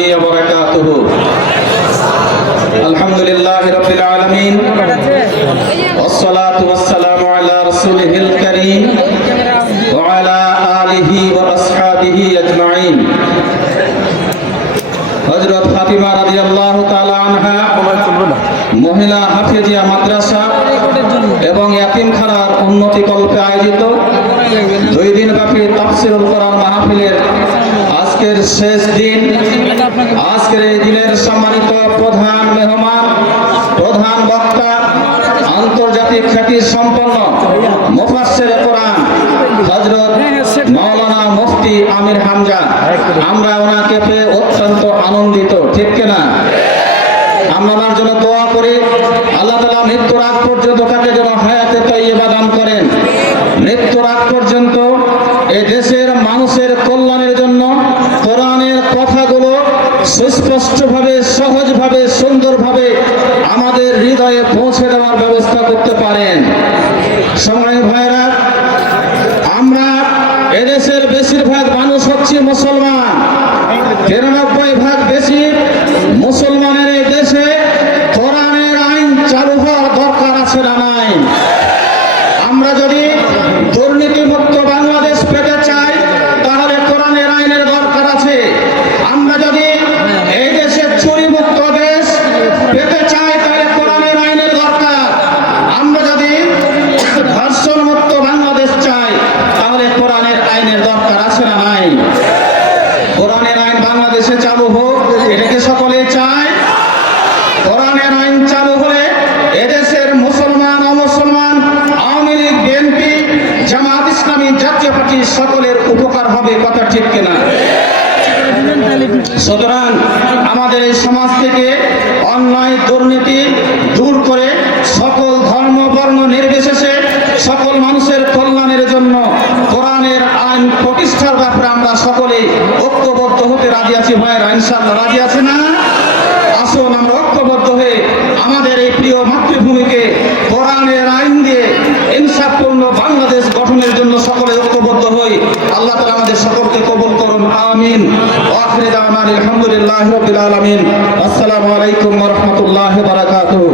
وبركاته الحمد لله رب العالمين والصلاة والسلام على رسوله الكريم وعلى آله وأصحابه أجمعين হযরত ফাতিমা রাদিয়াল্লাহু তাআলা আনহা মহিলা হাফেজিয়া মাদ্রাসা এবং ইয়াতিমখানার উন্নতি কল্পে আয়োজিত 2 দিন ব্যাপী তাফসীরুল কোরআন মাহফিলের আজকের শেষ দিন। আজকের এই দিনের সম্মানিত প্রধান মেহমান, প্রধান বক্তা, আন্তর্জাতিক খ্যাতি সম্পন্ন মুফাসসিরে কোরআন হযরত মাওলানা মুফতি আমির হামজা, আমরা ওনাকে পেয়ে অত্যন্ত আনন্দিত, ঠিক কিনা? আমরা ওনার জন্য দোয়া করি আল্লাহ তাআলা মৃত্যুর আগ পর্যন্ত তাকে যেন হায়াতে তাইয়্যিবা দান করেন। মৃত্যুর আগ পর্যন্ত এই দেশের মানুষের কল্যাণের জন্য কোরআনের কথাগুলো সুস্পষ্টভাবে, সহজভাবে, সুন্দরভাবে আমাদের হৃদয়ে পৌঁছে দেওয়ার ব্যবস্থা করতে পারেন। সম্মানিত ভাইরা, আমরা এদেশের বেশিরভাগ মানুষ হচ্ছে মুসলমান। 93% বেশি মুসলমানের এই দেশে কোরআনের আইন চালু হওয়ার দরকার আছে না নাই? আমরা যদি দুর্নীতিমুক্ত বাংলাদেশ পেতে চাই তাহলে কোরআনের আইনের দরকার আছে। আমরা যদি এই দেশে চুরিমুক্ত দেশ পেতে চাই তাহলে কোরআনের আইনের দরকার। আমরা যদি ধর্ষণমুক্ত বাংলাদেশ চাই তাহলে কোরআনের আইনের দরকার আছে না নাই? কোরআনের আইন বাংলাদেশে চালু হোক, এটাকে সকলে চায়। কোরআনের আইন চালু হলে এদেশের মুসলমান, অমুসলমান, আওয়ামী লীগ, বিএনপি, জামাত ইসলামী, জাতীয় পার্টি সকলের উপকার হবে, কথা ঠিক কিনা? সুতরাং আমাদের এই সমাজ থেকে অন্যায়, দুর্নীতি দূর করে সকল ধর্ম বর্ণ নির্বিশেষে সকল মানুষের কল্যাণের জন্য কোরআনের আইন প্রতিষ্ঠার ব্যাপারে আমরা সকলে ঐক্যবদ্ধ হতে রাজি আছি। ভাইয়েরা, ইনশাআল্লাহ রাজি আছে না? আসুন আমরা ঐক্যবদ্ধ হয়ে আমাদের এই প্রিয় মাতৃভূমিকে কোরআনের আইন দিয়ে ইনসাফপূর্ণ বাংলাদেশ গঠনের জন্য সকলে ঐক্যবদ্ধ হই। আল্লাহ তাআলা আমাদের সকলকে কবুল করুন, আমিন। ওয়া আখিরু দাওয়ানা আলহামদুলিল্লাহি রাব্বিল আলামিন। আসসালামু আলাইকুম ওয়া রাহমাতুল্লাহি ওয়া বারাকাতুহু।